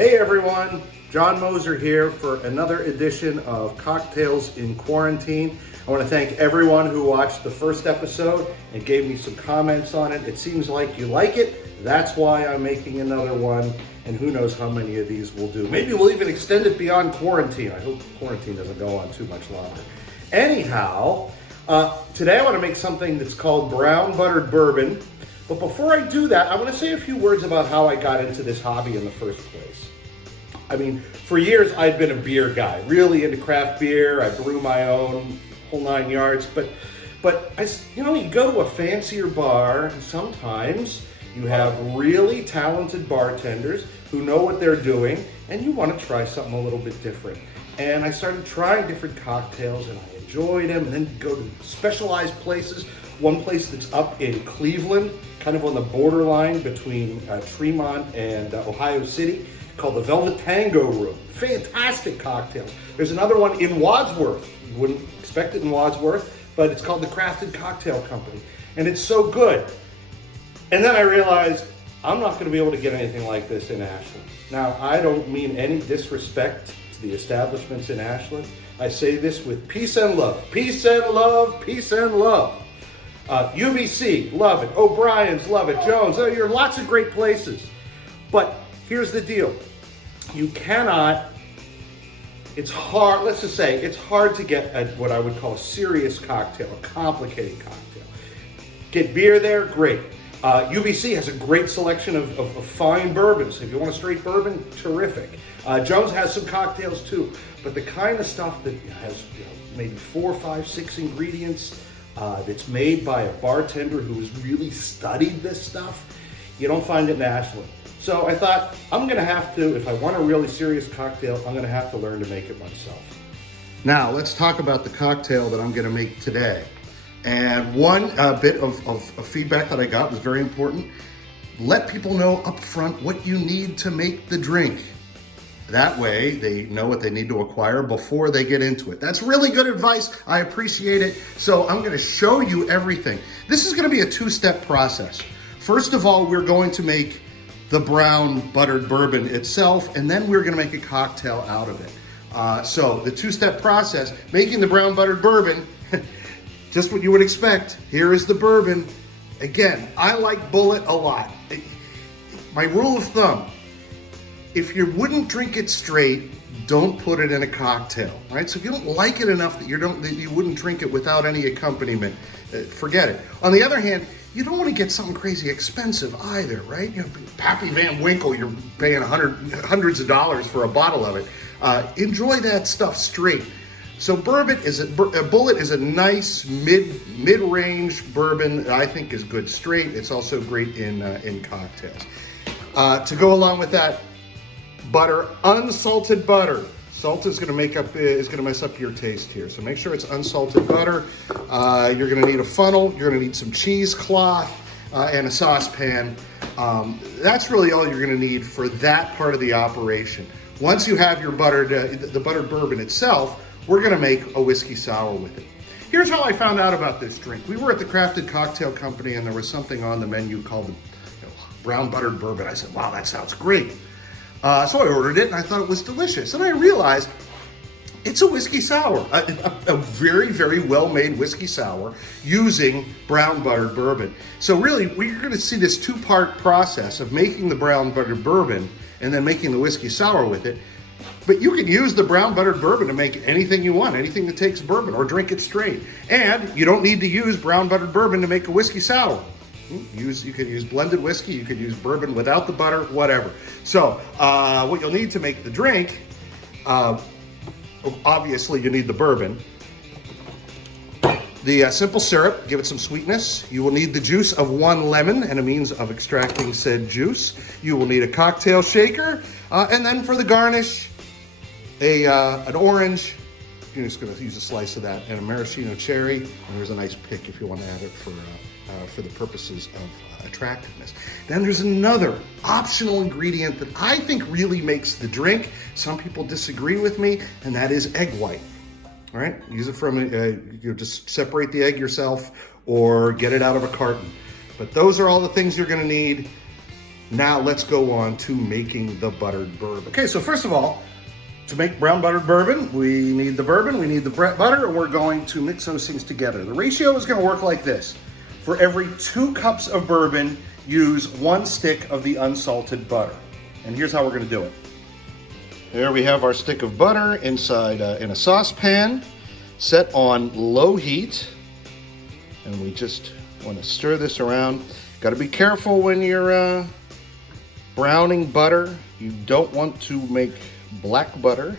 Hey everyone, John Moser here for another edition of Cocktails in Quarantine. I want to thank everyone who watched the first episode and gave me some comments on it. It seems like you like it. That's why I'm making another one, and who knows how many of these we'll do. Maybe we'll even extend it beyond quarantine. I hope quarantine doesn't go on too much longer. Anyhow, today I want to make something that's called brown buttered bourbon. But before I do that, I want to say a few words about how I got into this hobby in the first place. I mean, for years I'd been a beer guy, really into craft beer. I brew my own, whole 9 yards. But you go to a fancier bar, and sometimes you have really talented bartenders who know what they're doing, and you want to try something a little bit different. And I started trying different cocktails, and I enjoyed them. And then go to specialized places. One place that's up in Cleveland, kind of on the borderline between Tremont and Ohio City, called the Velvet Tango Room. Fantastic cocktails. There's another one in Wadsworth. You wouldn't expect it in Wadsworth, but it's called the Crafted Cocktail Company. And it's so good. And then I realized I'm not going to be able to get anything like this in Ashland. Now, I don't mean any disrespect to the establishments in Ashland. I say this with peace and love. Peace and love, peace and love. UBC, love it. O'Brien's, love it. Jones, you're lots of great places. But here's the deal. You cannot, it's hard, let's just say, it's hard to get what I would call a serious cocktail, a complicated cocktail. Get beer there, great. UBC has a great selection of fine bourbons. If you want a straight bourbon, terrific. Jones has some cocktails too, but the kind of stuff that has maybe 4, 5, 6 ingredients, that's made by a bartender who has really studied this stuff, you don't find it in Ashland. So I thought, I'm gonna have to, if I want a really serious cocktail, I'm gonna have to learn to make it myself. Now, let's talk about the cocktail that I'm gonna make today. And one bit of feedback that I got was very important. Let people know up front what you need to make the drink. That way, they know what they need to acquire before they get into it. That's really good advice. I appreciate it. So I'm gonna show you everything. This is gonna be a 2-step process. First of all, we're going to make the brown buttered bourbon itself, and then we're gonna make a cocktail out of it. So the 2-step process, making the brown buttered bourbon, just what you would expect. Here is the bourbon. Again, I like Bullet a lot. My rule of thumb, if you wouldn't drink it straight, don't put it in a cocktail, right? So if you don't like it enough that you wouldn't drink it without any accompaniment, forget it. On the other hand, you don't want to get something crazy expensive either, right? Pappy Van Winkle, you're paying hundreds of dollars for a bottle of it. Enjoy that stuff straight. So Bullet is a nice mid-range bourbon that I think is good straight. It's also great in cocktails. To go along with that, butter, unsalted butter. Salt is going to mess up your taste here. So make sure it's unsalted butter. You're going to need a funnel. You're going to need some cheesecloth and a saucepan. That's really all you're going to need for that part of the operation. Once you have your the buttered bourbon itself, we're going to make a whiskey sour with it. Here's how I found out about this drink. We were at the Crafted Cocktail Company, and there was something on the menu called the brown buttered bourbon. I said, wow, that sounds great. So I ordered it, and I thought it was delicious. And I realized it's a whiskey sour, a very, very well-made whiskey sour using brown buttered bourbon. So really, we're going to see this 2-part process of making the brown buttered bourbon and then making the whiskey sour with it. But you can use the brown buttered bourbon to make anything you want, anything that takes bourbon, or drink it straight. And you don't need to use brown buttered bourbon to make a whiskey sour. You could use blended whiskey, you could use bourbon without the butter, whatever. So what you'll need to make the drink, obviously you need the bourbon. The simple syrup, give it some sweetness. You will need the juice of 1 lemon and a means of extracting said juice. You will need a cocktail shaker, and then for the garnish, an orange. You're just going to use a slice of that, and a maraschino cherry. And there's a nice pick if you want to add it for the purposes of attractiveness. Then there's another optional ingredient that I think really makes the drink. Some people disagree with me, and that is egg white. All right, use it from, just separate the egg yourself or get it out of a carton. But those are all the things you're gonna need. Now let's go on to making the buttered bourbon. Okay, so first of all, to make brown buttered bourbon, we need the bourbon, we need the butter, and we're going to mix those things together. The ratio is gonna work like this. For every 2 cups of bourbon, use 1 stick of the unsalted butter. And here's how we're gonna do it. There we have our stick of butter inside in a saucepan, set on low heat. And we just wanna stir this around. Gotta be careful when you're browning butter. You don't want to make black butter.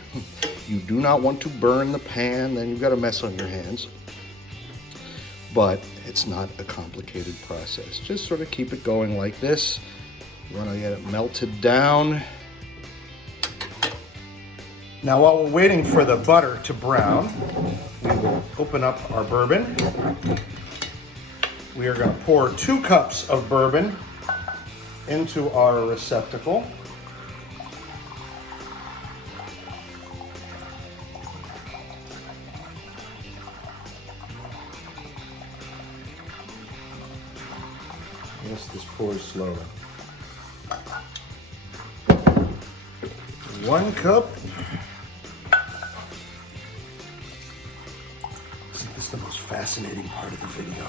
You do not want to burn the pan, then you've got a mess on your hands. But it's not a complicated process. Just sort of keep it going like this. You want to get it melted down. Now while we're waiting for the butter to brown, we will open up our bourbon. We are going to pour 2 cups of bourbon into our receptacle. Yes, this pours slowly. 1 cup. This is the most fascinating part of the video.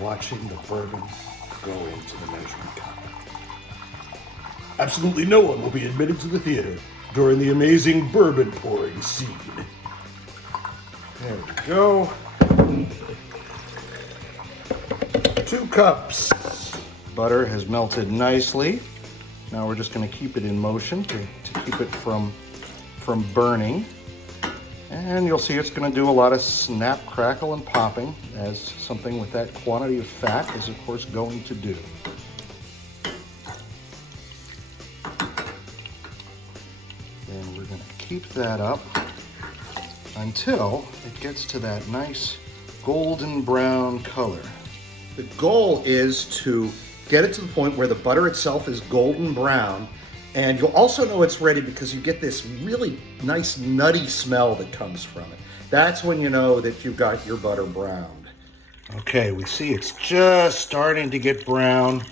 Watching the bourbon go into the measuring cup. Absolutely no one will be admitted to the theater during the amazing bourbon pouring scene. There we go. 2 cups. Butter has melted nicely. Now we're just going to keep it in motion to keep it from burning. And you'll see it's going to do a lot of snap, crackle, and popping, as something with that quantity of fat is, of course, going to do. And we're going to keep that up until it gets to that nice golden brown color. The goal is to get it to the point where the butter itself is golden brown, and you'll also know it's ready because you get this really nice nutty smell that comes from it. That's when you know that you've got your butter browned. Okay, we see it's just starting to get brown,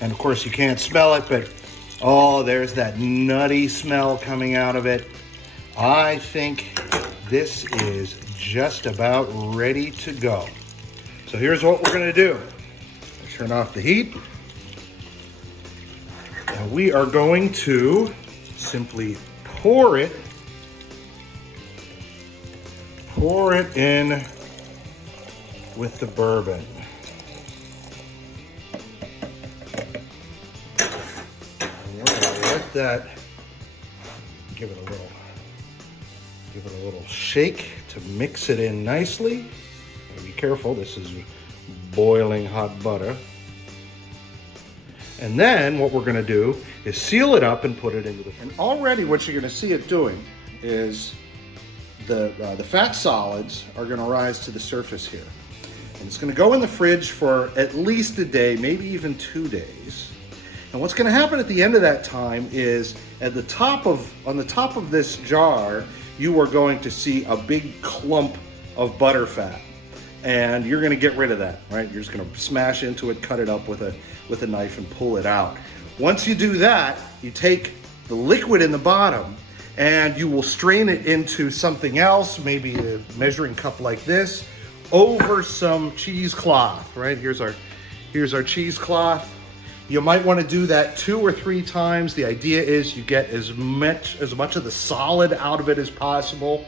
and of course you can't smell it, but oh, there's that nutty smell coming out of it. I think this is just about ready to go. So here's what we're gonna do. Turn off the heat. And we are going to simply pour it in with the bourbon. And we're gonna let that give it a little shake to mix it in nicely. Be careful, this is boiling hot butter. And then what we're gonna do is seal it up and put it into the fridge. And already what you're gonna see it doing is the fat solids are gonna rise to the surface here. And it's gonna go in the fridge for at least a day, maybe even 2 days. And what's gonna happen at the end of that time is on the top of this jar, you are going to see a big clump of butter fat. And you're gonna get rid of that, right? You're just gonna smash into it, cut it up with a knife and pull it out. Once you do that, you take the liquid in the bottom and you will strain it into something else, maybe a measuring cup like this, over some cheesecloth, right? Here's our cheesecloth. You might want to do that 2 or 3 times. The idea is you get as much of the solid out of it as possible.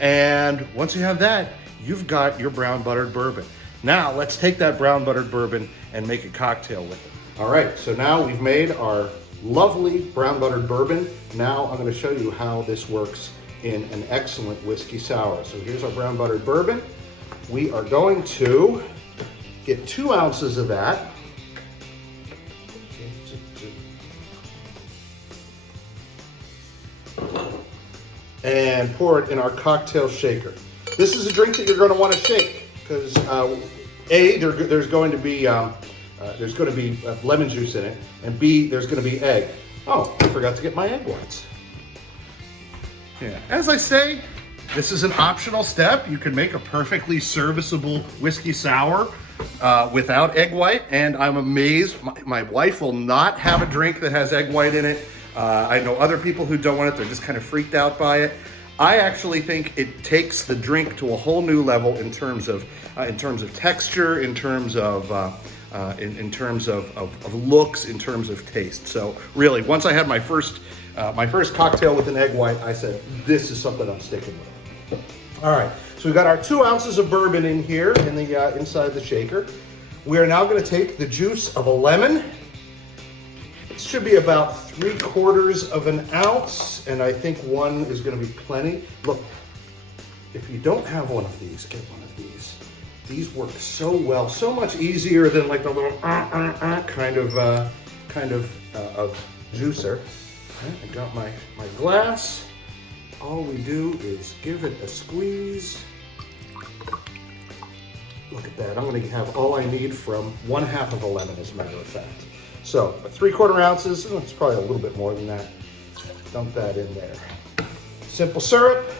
And once you have that, you've got your brown buttered bourbon. Now let's take that brown buttered bourbon and make a cocktail with it. All right, so now we've made our lovely brown buttered bourbon. Now I'm gonna show you how this works in an excellent whiskey sour. So here's our brown buttered bourbon. We are going to get 2 ounces of that. And pour it in our cocktail shaker. This is a drink that you're going to want to shake because A, there's going to be lemon juice in it, and B, there's going to be egg. Oh, I forgot to get my egg whites. Yeah, as I say, this is an optional step. You can make a perfectly serviceable whiskey sour without egg white, and I'm amazed. My wife will not have a drink that has egg white in it. I know other people who don't want it. They're just kind of freaked out by it. I actually think it takes the drink to a whole new level in terms of texture, in terms of looks, in terms of taste. So really, once I had my first cocktail with an egg white, I said, this is something I'm sticking with. All right, so we've got our 2 ounces of bourbon in here in the inside the shaker. We are now going to take the juice of a lemon. It should be about 3/4 of an ounce, and I think 1 is going to be plenty. Look, if you don't have one of these, get one of these. These work so well, so much easier than like the little kind of juicer. Okay, I got my glass. All we do is give it a squeeze. Look at that. I'm going to have all I need from 1/2 of a lemon, as a matter of fact. So, 3/4 ounces, it's probably a little bit more than that. Dump that in there. Simple syrup.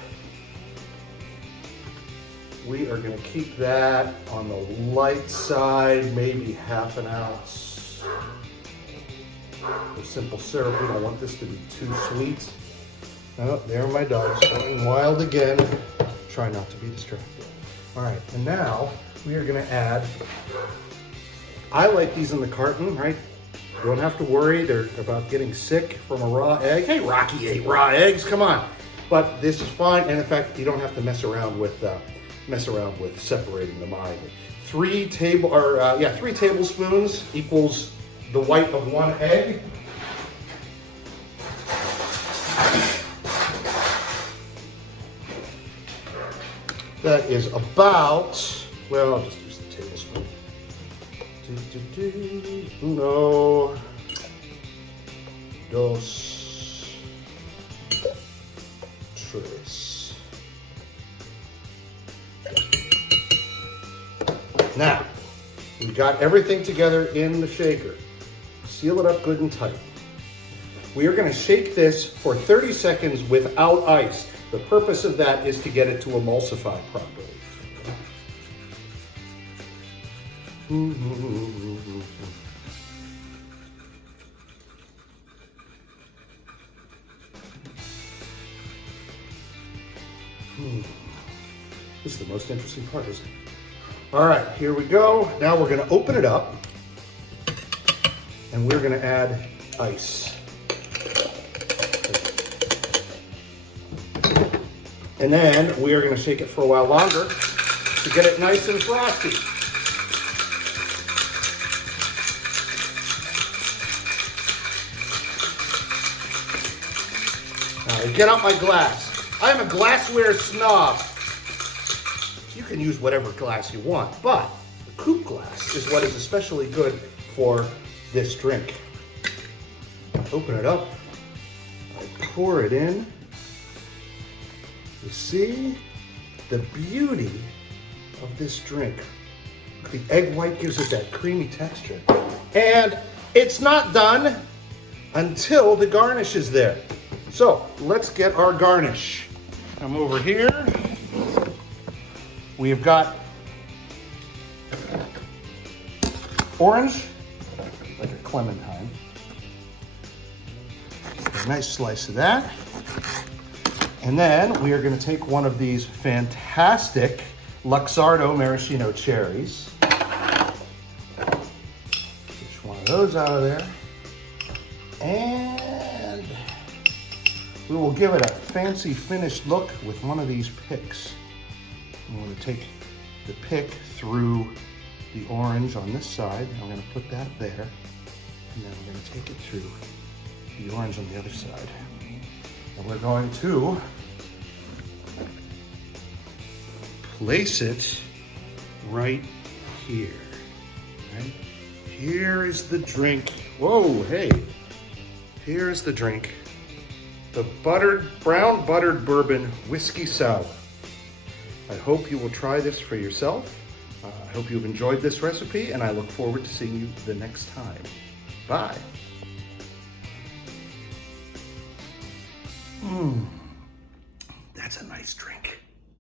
We are going to keep that on the light side, maybe 1/2 ounce. The simple syrup, we don't want this to be too sweet. Oh, there are my dogs going wild again. Try not to be distracted. All right, and now we are going to add, I like these in the carton, right? You don't have to worry about getting sick from a raw egg. Hey, Rocky ate raw eggs, come on. But this is fine, and in fact, you don't have to mess around with separating them either. 3 tablespoons equals the white of 1 egg. That is about, well, I'll just use the tablespoon. 1, 2, 3. Now, we've got everything together in the shaker. Seal it up good and tight. We are going to shake this for 30 seconds without ice. The purpose of that is to get it to emulsify properly. This is the most interesting part, isn't it? All right, here we go. Now we're going to open it up, and we're going to add ice. And then we are going to shake it for a while longer to get it nice and frosty. Now, get out my glass. I'm a glassware snob. You can use whatever glass you want, but the coupe glass is what is especially good for this drink. Open it up. I pour it in. You see the beauty of this drink. The egg white gives it that creamy texture. And it's not done until the garnish is there. So let's get our garnish. Come over here. We have got orange, like a clementine. A nice slice of that. And then we are going to take one of these fantastic Luxardo maraschino cherries. Push one of those out of there. And we will give it a fancy finished look with one of these picks. I'm going to take the pick through the orange on this side. I'm going to put that there. And then we're going to take it through the orange on the other side. And we're going to place it right here. Right? Here is the drink. Whoa, hey. Here's the drink. The brown buttered bourbon whiskey sour. I hope you will try this for yourself. I hope you've enjoyed this recipe, and I look forward to seeing you the next time. Bye. That's a nice drink.